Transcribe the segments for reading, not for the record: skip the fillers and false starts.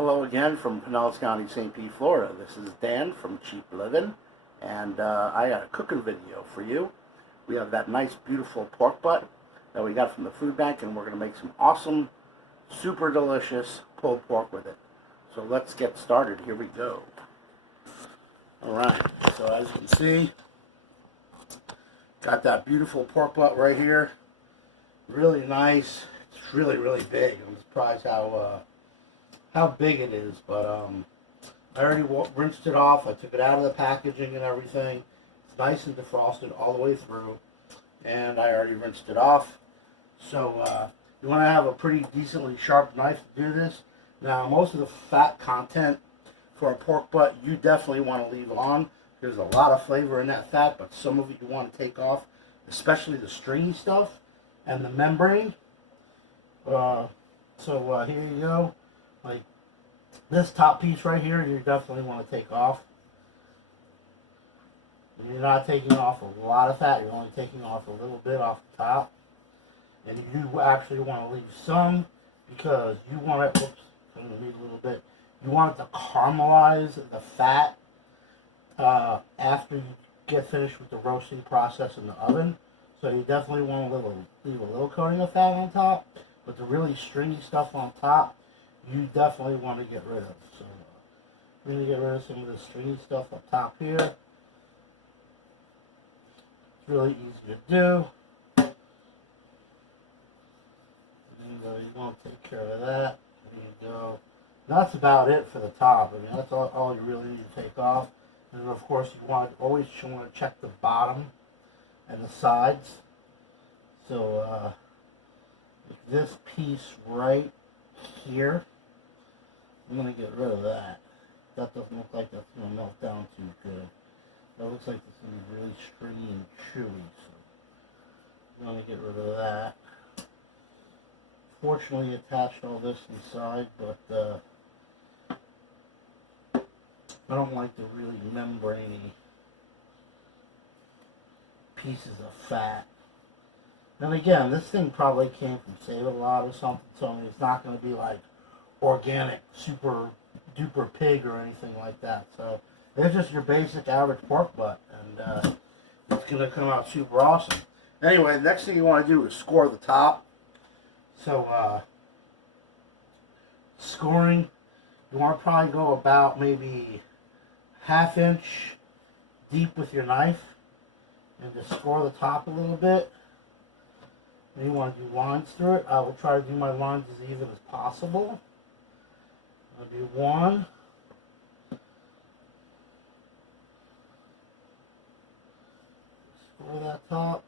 Hello again from Pinellas County, St. Pete, Florida. This is Dan from Cheap Living, and I got a cooking video for you. We have that nice, beautiful pork butt that we got from the food bank, and we're going to make some awesome, super delicious pulled pork with it. So let's get started. Here we go. Alright, so as you can see, got that beautiful pork butt right here. Really nice. It's really, really big. I'm surprised how big it is, but I already rinsed it off. I took it out of the packaging and everything. It's nice and defrosted all the way through, and I already rinsed it off. So you want to have a pretty decently sharp knife to do this. Now, most of the fat content for a pork butt, you definitely want to leave on. There's a lot of flavor in that fat, but some of it you want to take off, especially the stringy stuff and the membrane. So here you go. Like this top piece right here, you definitely want to take off. And you're not taking off a lot of fat, you're only taking off a little bit off the top. And you actually want to leave some because you want it, whoops, I'm going to leave a little bit. You want it to caramelize the fat after you get finished with the roasting process in the oven. So you definitely want to leave a little coating of fat on top, but the really stringy stuff on top, you definitely want to get rid of. So we're going to get rid of some of the stringy stuff up top here. It's really easy to do. And, you want to take care of that. There you go. That's about it for the top. I mean, that's all you really need to take off. And of course, you always want to check the bottom and the sides. So this piece right here, I'm going to get rid of that. That doesn't look like that's going to melt down too good. That looks like it's going to be really stringy and chewy. So I'm going to get rid of that. Fortunately, attached all this inside, but I don't like the really membrane-y pieces of fat. And again, this thing probably came from Save-A-Lot or something, so I mean, it's not going to be like organic, super duper pig or anything like that. So it's just your basic average pork butt, and it's going to come out super awesome. Anyway, the next thing you want to do is score the top. So scoring, you want to probably go about maybe ½ inch deep with your knife and just score the top a little bit. And you want to do lines through it. I will try to do my lines as even as possible. I'll do one. Score that top.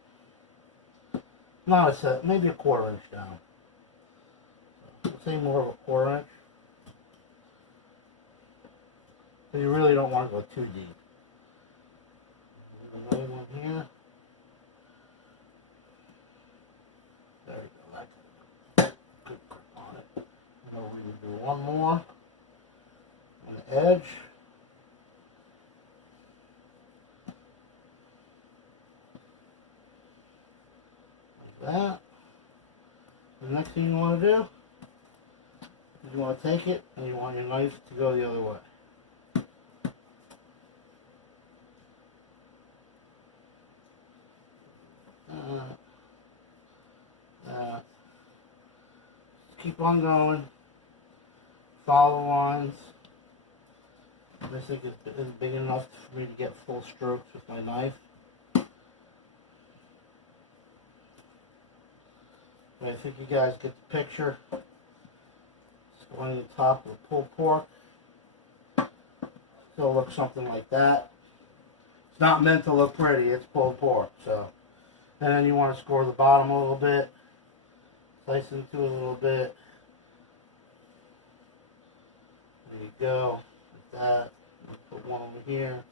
Not a set, maybe a ½ inch down. So, say more of a ½ inch. So you really don't want to go too deep. Another one here. There we go. That's a good grip on it. And then we will do one more on the edge. Like that. The next thing you want to do is you want to take it and you want your knife to go the other way. Keep on going. Follow lines. This thing is big enough for me to get full strokes with my knife. But I think you guys get the picture. It's going to the top of the pulled pork. Still looks something like that. It's not meant to look pretty, it's pulled pork. So, and then you want to score the bottom a little bit. Slice into it a little bit. There you go. Like that. Put one over here.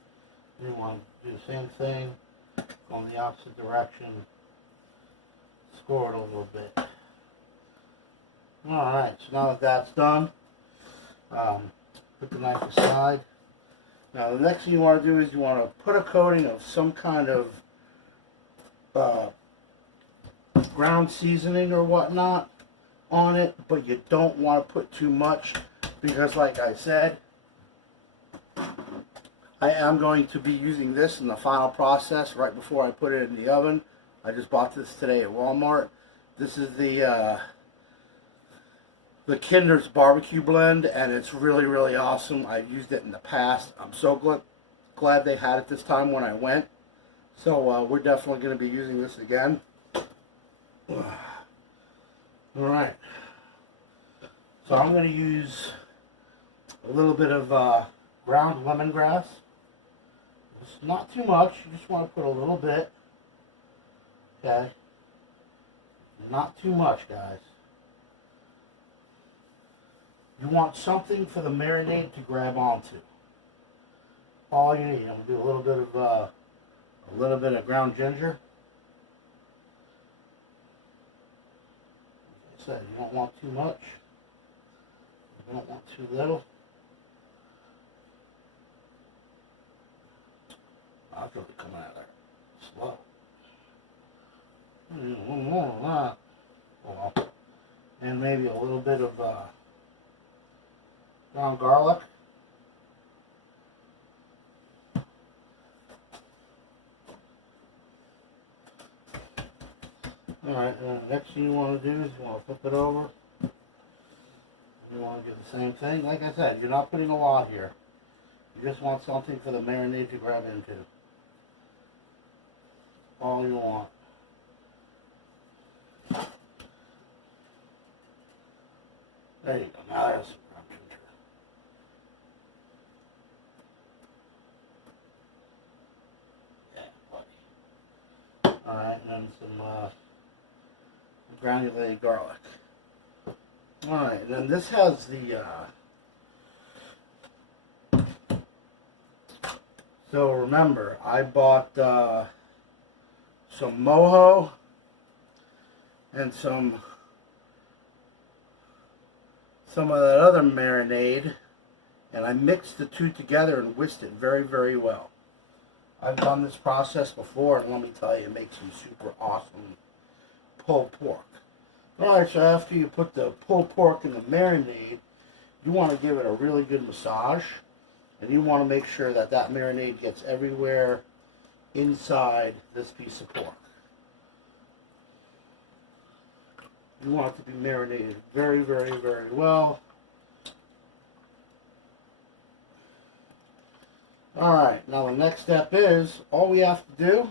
And you want to do the same thing. Go in the opposite direction. Score it a little bit. Alright, so now that that's done, put the knife aside. Now the next thing you want to do is you want to put a coating of some kind of ground seasoning or whatnot on it, but you don't want to put too much because like I said, I am going to be using this in the final process right before I put it in the oven. I just bought this today at Walmart. This is the Kinder's barbecue blend, and it's really, really awesome. I've used it in the past. I'm so glad they had it this time when I went. So we're definitely going to be using this again. Alright. So I'm going to use a little bit of ground lemongrass. It's not too much. You just want to put a little bit. Okay. Not too much, guys. You want something for the marinade to grab onto. All you need. I'm gonna do a little bit of ground ginger. Like I said, you don't want too much. You don't want too little. I'll really come out of there slow. One more of that. Well, and maybe a little bit of ground garlic. Alright, and the next thing you want to do is you want to flip it over. You want to do the same thing. Like I said, you're not putting a lot here. You just want something for the marinade to grab into. All you want. There you go. Now there's some ground ginger. Yeah, buddy. Alright, and then some granulated garlic. Alright, and then this has the so remember, I bought some mojo and some of that other marinade, and I mixed the two together and whisked it very, very well. I've done this process before, and let me tell you, it makes some super awesome pulled pork. Alright, so after you put the pulled pork in the marinade, you want to give it a really good massage, and you want to make sure that that marinade gets everywhere inside this piece of pork. You want it to be marinated very, very, very well. Alright, now the next step is, all we have to do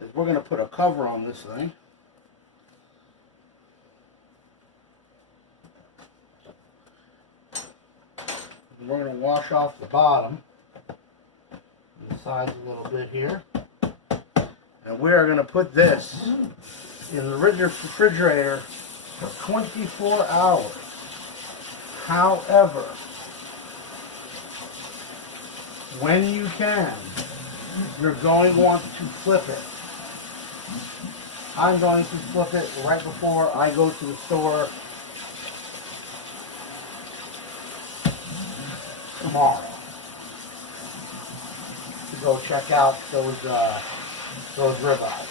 is we're going to put a cover on this thing. And we're going to wash off the bottom and the sides a little bit here. And we are going to put this in the refrigerator for 24 hours. However, when you can, you're going to want to flip it. I'm going to flip it right before I go to the store tomorrow to go check out those ribeyes.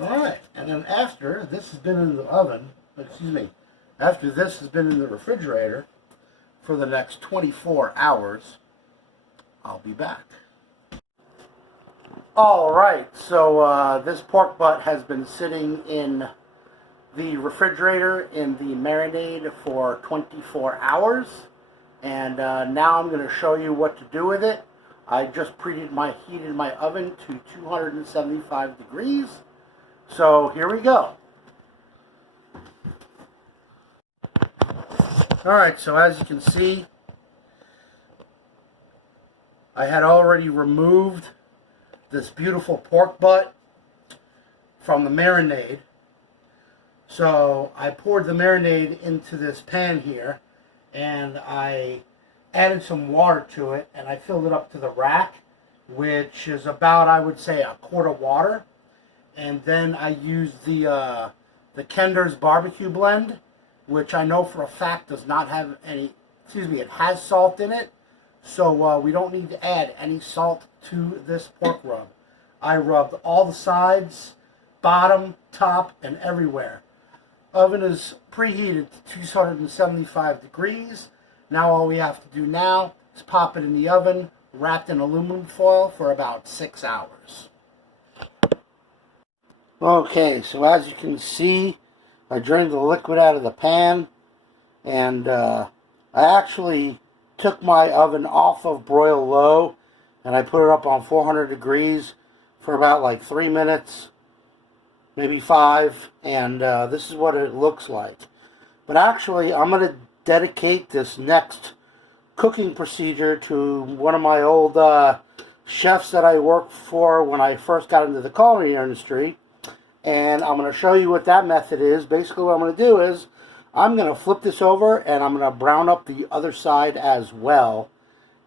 Alright, and then after this has been in the oven, after this has been in the refrigerator for the next 24 hours, I'll be back. Alright, so this pork butt has been sitting in the refrigerator in the marinade for 24 hours, and now I'm going to show you what to do with it. I just heated my oven to 275 degrees. So here we go. Alright, so as you can see, I had already removed this beautiful pork butt from the marinade. So I poured the marinade into this pan here, and I added some water to it, and I filled it up to the rack, which is about, I would say, a quart of water. And then I used the Kinder's barbecue blend, which I know for a fact does not have any, it has salt in it, so we don't need to add any salt to this pork rub. I rubbed all the sides bottom, top, and everywhere. Oven is preheated to 275 degrees. Now all we have to do now is pop it in the oven, wrapped in aluminum foil for about 6 hours. Okay, so as you can see, I drained the liquid out of the pan, and I actually took my oven off of broil low, and I put it up on 400 degrees for about like 3 minutes, maybe 5, and this is what it looks like. But actually, I'm going to dedicate this next cooking procedure to one of my old chefs that I worked for when I first got into the culinary industry. And I'm going to show you what that method is. Basically what I'm going to do is I'm going to flip this over and I'm going to brown up the other side as well.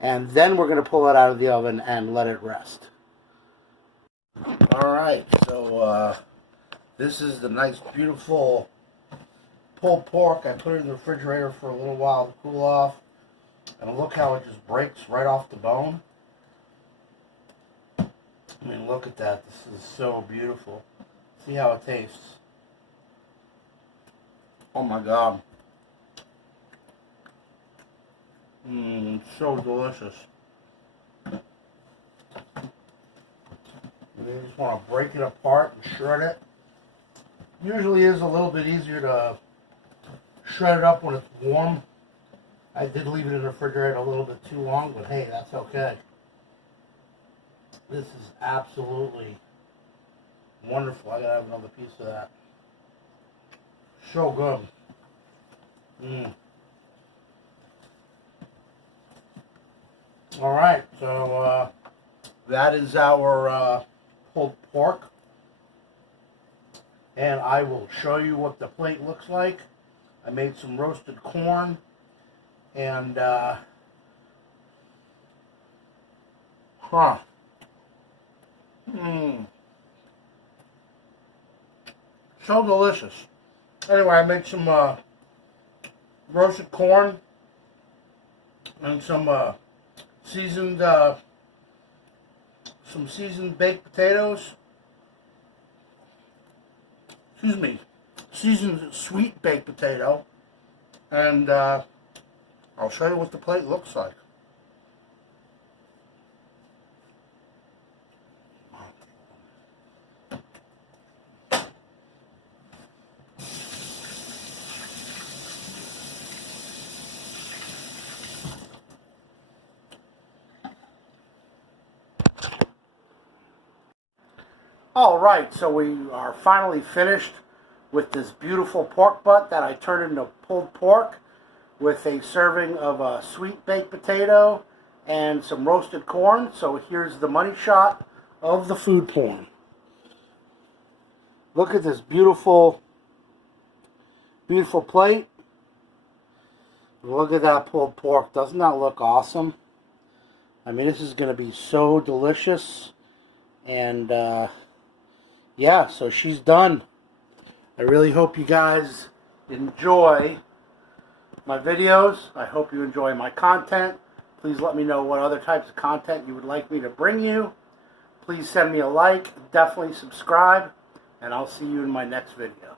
And then we're going to pull it out of the oven and let it rest. Alright, so this is the nice beautiful pulled pork. I put it in the refrigerator for a little while to cool off. And look how it just breaks right off the bone. I mean, look at that. This is so beautiful. See how it tastes. Oh my God. So delicious. And you just want to break it apart and shred it. Usually is a little bit easier to shred it up when it's warm. I did leave it in the refrigerator a little bit too long, but hey, that's okay. This is absolutely wonderful. I gotta have another piece of that. So good. Alright, so that is our pulled pork. And I will show you what the plate looks like. I made some roasted corn. And, so delicious. Anyway, I made some roasted corn and some seasoned baked potatoes. Excuse me, seasoned sweet baked potato. And I'll show you what the plate looks like. Alright, so we are finally finished with this beautiful pork butt that I turned into pulled pork with a serving of a sweet baked potato and some roasted corn. So here's the money shot of the food porn. Look at this beautiful, beautiful plate. Look at that pulled pork. Doesn't that look awesome? I mean, this is going to be so delicious. And yeah, so she's done. I really hope you guys enjoy my videos. I hope you enjoy my content. Please let me know what other types of content you would like me to bring you. Please send me a like. Definitely subscribe. And I'll see you in my next video.